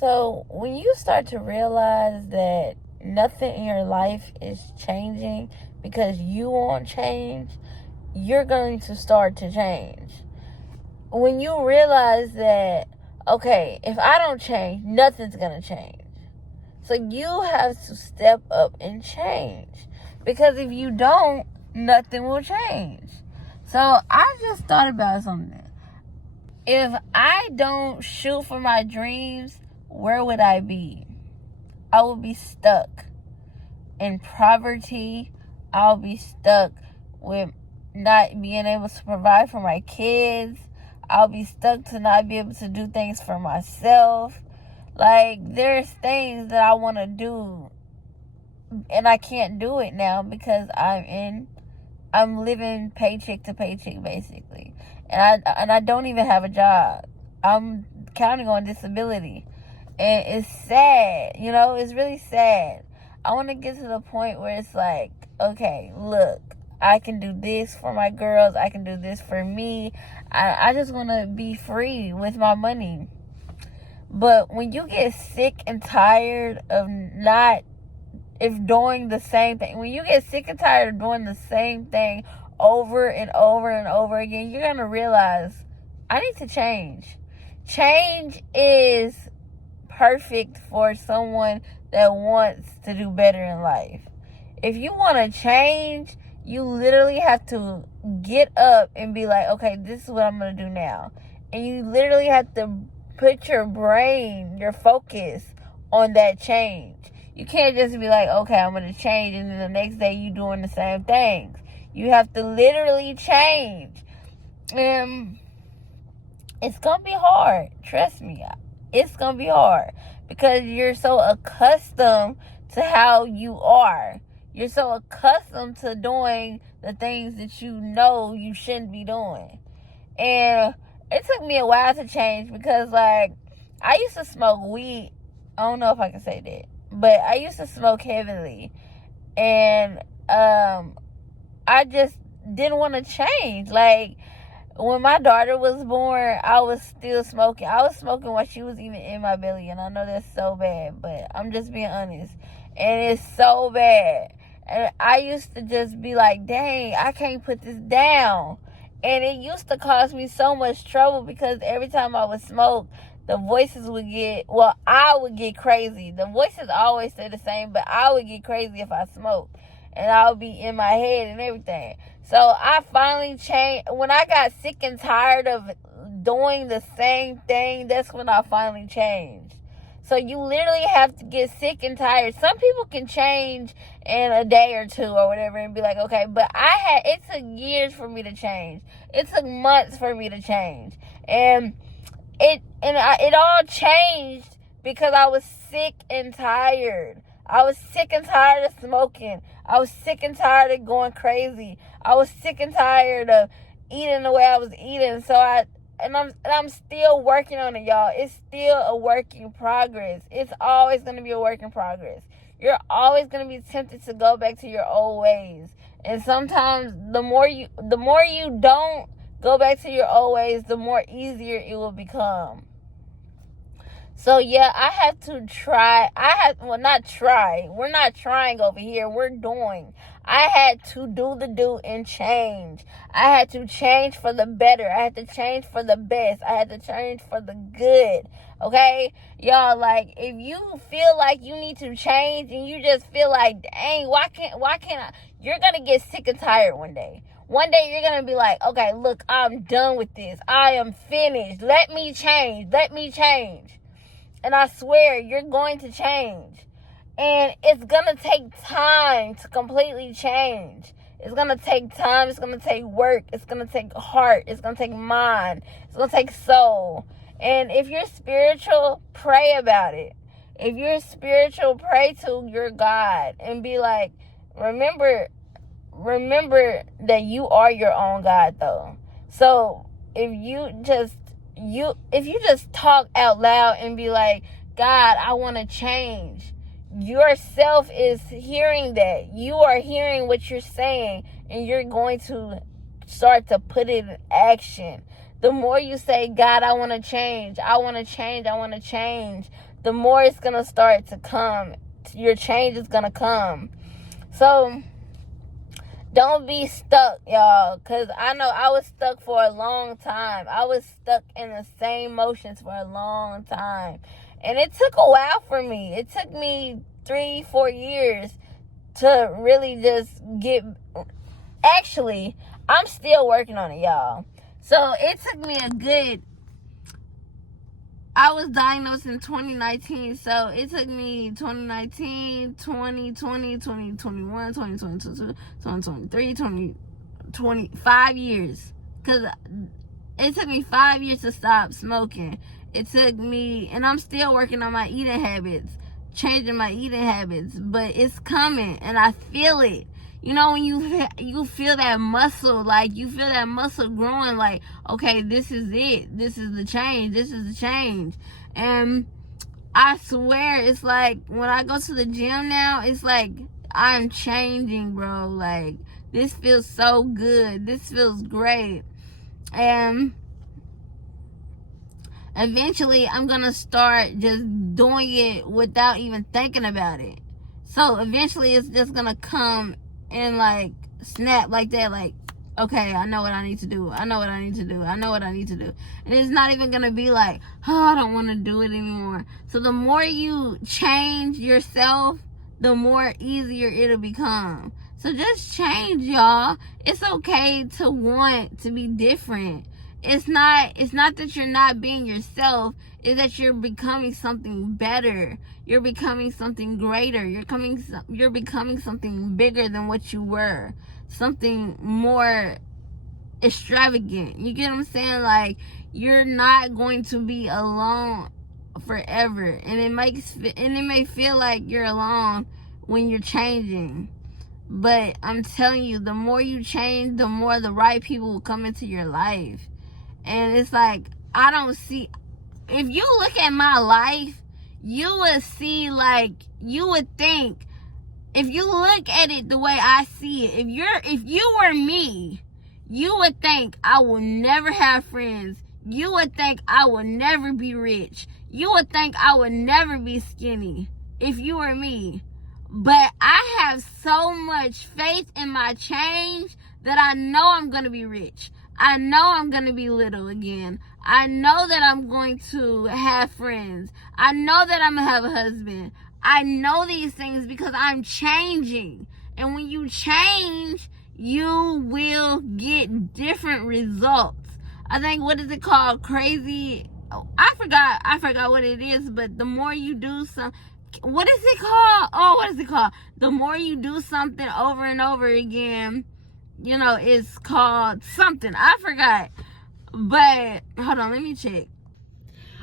So when you start to realize that nothing in your life is changing because you want change, you're going to start to change. When you realize that, okay, if I don't change, nothing's going to change. So you have to step up and change. Because if you don't, nothing will change. So I just thought about something. If I don't shoot for my dreams, where would I be? I would be stuck in poverty. I'll be stuck with not being able to provide for my kids. I'll be stuck to not be able to do things for myself. Like, there's things that I want to do and I can't do it now because I'm living paycheck to paycheck basically. And I don't even have a job. I'm counting on disability. And it's sad, it's really sad. I want to get to the point where it's like, okay, look, I can do this for my girls. I can do this for me. I just want to be free with my money. But when you get sick and tired of doing the same thing, when you get sick and tired of doing the same thing over and over and over again, you're going to realize, I need to change. Change is perfect for someone that wants to do better in life. If you want to change, you literally have to get up and be like, okay, this is what I'm going to do now. And you literally have to put your brain, your focus on that change. You can't just be like, okay, I'm going to change, and then the next day you doing the same things. You have to literally change. And it's going to be hard. Trust me. It's going to be hard because you're so accustomed to how you are. You're so accustomed to doing the things that you know you shouldn't be doing. And it took me a while to change because, like, I used to smoke weed. I don't know if I can say that, but I used to smoke heavily. And I just didn't want to change. Like, when my daughter was born, I was still smoking. I was smoking while she was even in my belly. And I know that's so bad, but I'm just being honest. And it's so bad. And I used to just be like, dang, I can't put this down. And it used to cause me so much trouble because every time I would smoke, the voices I would get crazy. The voices always say the same, but I would get crazy if I smoked. And I would be in my head and everything. So I finally changed. When I got sick and tired of doing the same thing, that's when I finally changed. So you literally have to get sick and tired. Some people can change in a day or two or whatever and be like, okay, but it took years for me to change. It took months for me to change. And it all changed because I was sick and tired. I was sick and tired of smoking. I was sick and tired of going crazy. I was sick and tired of eating the way I was eating. So I'm still working on it, y'all. It's still a work in progress. It's always going to be a work in progress. You're always going to be tempted to go back to your old ways. And sometimes the more you don't go back to your old ways, the more easier it will become. So yeah, I have to try. Not try. We're not trying over here. We're doing. I had to do and change. I had to change for the better. I had to change for the best. I had to change for the good. Okay? Y'all, like, if you feel like you need to change and you just feel like, dang, why can't I? You're going to get sick and tired one day. One day you're going to be like, okay, look, I'm done with this. I am finished. Let me change. And I swear, you're going to change. And it's going to take time to completely change. It's going to take time. It's going to take work. It's going to take heart. It's going to take mind. It's going to take soul. And if you're spiritual, pray about it. If you're spiritual, pray to your God. And be like, remember that you are your own God, though. So if you just talk out loud and be like, God, I want to change, yourself is hearing that. You are hearing what you're saying, and you're going to start to put it in action. The more you say, God, I want to change, the more it's going to start to come. Your change is going to come. So don't be stuck, y'all, because I know I was stuck for a long time. I was stuck in the same motions for a long time. And it took a while for me. It took me 3-4 years to really just get... Actually, I'm still working on it, y'all. So it took me a good... I was diagnosed in 2019, so it took me 2019, 2020, 2021, 2022, 2023, 2025 years. Because it took me 5 years to stop smoking. It took me, and I'm still working on my eating habits, changing my eating habits, but it's coming, and I feel it. You know, when you feel that muscle, like, you feel that muscle growing, like, okay, this is it. This is the change. This is the change. And I swear, it's like, when I go to the gym now, it's like, I'm changing, bro. Like, this feels so good. This feels great. And eventually, I'm going to start just doing it without even thinking about it. So, eventually, it's just going to come and like snap like that, like, okay, I know what I need to do. I know what I need to do. I know what I need to do. And it's not even gonna be like, oh, I don't want to do it anymore. So the more you change yourself, the more easier it'll become. So just change, y'all. It's okay to want to be different. It's not that you're not being yourself. It's that you're becoming something better. You're becoming something greater. You're becoming something bigger than what you were. Something more extravagant. You get what I'm saying? Like, you're not going to be alone forever. And it may feel like you're alone when you're changing. But I'm telling you, the more you change, the more the right people will come into your life. And it's like, if you look at my life, you would see, like, you would think, if you look at it the way I see it, if you were me, you would think I will never have friends. You would think I will never be rich. You would think I would never be skinny if you were me. But I have so much faith in my change that I know I'm going to be rich. I know I'm going to be little again. I know that I'm going to have friends. I know that I'm going to have a husband. I know these things because I'm changing. And when you change, you will get different results. I think, what is it called? Crazy. Oh, I forgot what it is, but the more you do what is it called? Oh, what is it called? The more you do something over and over again, you know, it's called something. I forgot. But, hold on, let me check.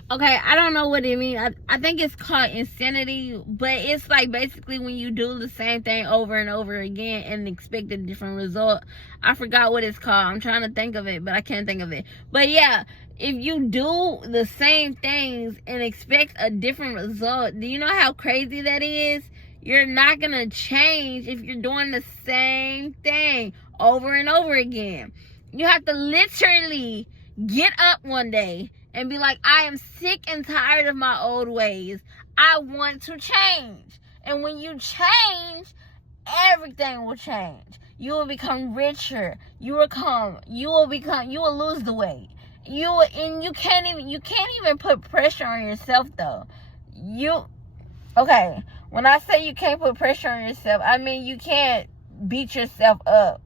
Okay, I don't know what it means. I think it's called insanity, but it's like basically when you do the same thing over and over again and expect a different result. I forgot what it's called. I'm trying to think of it, but I can't think of it. But yeah, if you do the same things and expect a different result, do you know how crazy that is? You're not going to change if you're doing the same thing over and over again. You have to literally get up one day and be like, I am sick and tired of my old ways. I want to change. And when you change, everything will change. You will become richer. You will lose the weight. You can't even put pressure on yourself though. Okay, when I say you can't put pressure on yourself, I mean you can't beat yourself up.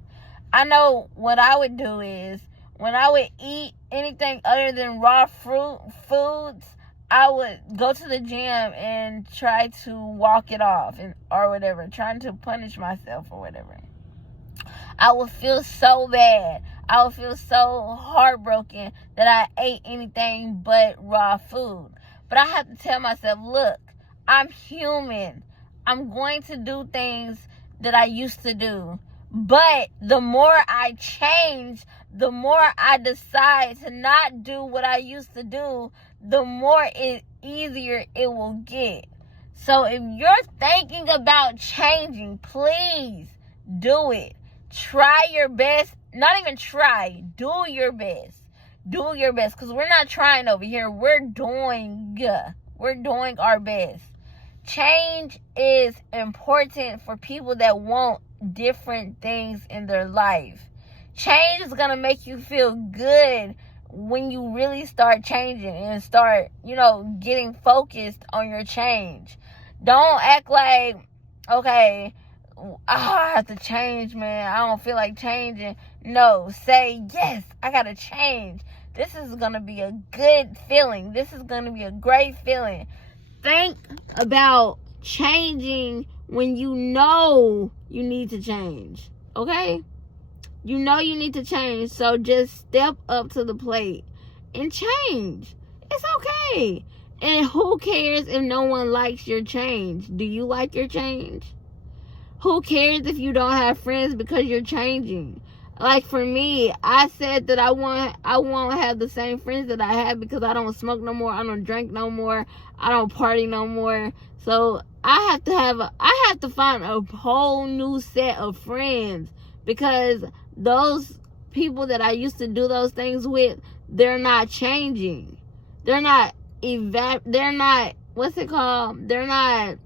I know what I would do is, when I would eat anything other than raw foods, I would go to the gym and try to walk it off or whatever, trying to punish myself or whatever. I would feel so bad. I would feel so heartbroken that I ate anything but raw food. But I have to tell myself, look, I'm human. I'm going to do things that I used to do. But the more I change, the more I decide to not do what I used to do, the more easier it will get. So if you're thinking about changing, please do it. Try your best. Not even try. Do your best. Do your best. Because we're not trying over here. We're doing. We're doing our best. Change is important for people that want different things in their life. Change is going to make you feel good when you really start changing and start, getting focused on your change. Don't act like, okay, I have to change, man. I don't feel like changing. No, say, yes, I got to change. This is going to be a good feeling. This is going to be a great feeling. Think about changing when you know you need to change, okay? You know you need to change, so just step up to the plate and change. It's okay. And who cares if no one likes your change? Do you like your change? Who cares if you don't have friends because you're changing? Like for me, I said that I won't have the same friends that I had because I don't smoke no more, I don't drink no more, I don't party no more. So I have to find a whole new set of friends, because those people that I used to do those things with, they're not changing. They're not what's it called? They're not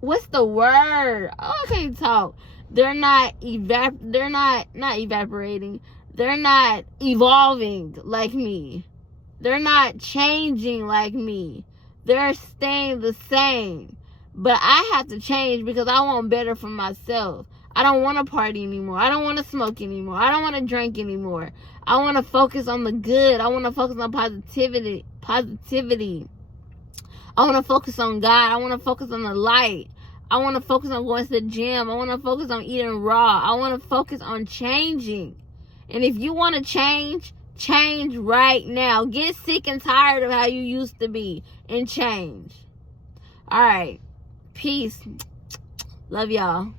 what's the word? Oh, I can't talk. They're not evaporating. They're not evolving like me. They're not changing like me. They're staying the same. But I have to change because I want better for myself. I don't want to party anymore. I don't want to smoke anymore. I don't want to drink anymore. I want to focus on the good. I want to focus on positivity. I want to focus on God. I want to focus on the light. I want to focus on going to the gym. I want to focus on eating raw. I want to focus on changing. And if you want to change right now. Get sick and tired of how you used to be and change. All right. Peace. Love y'all.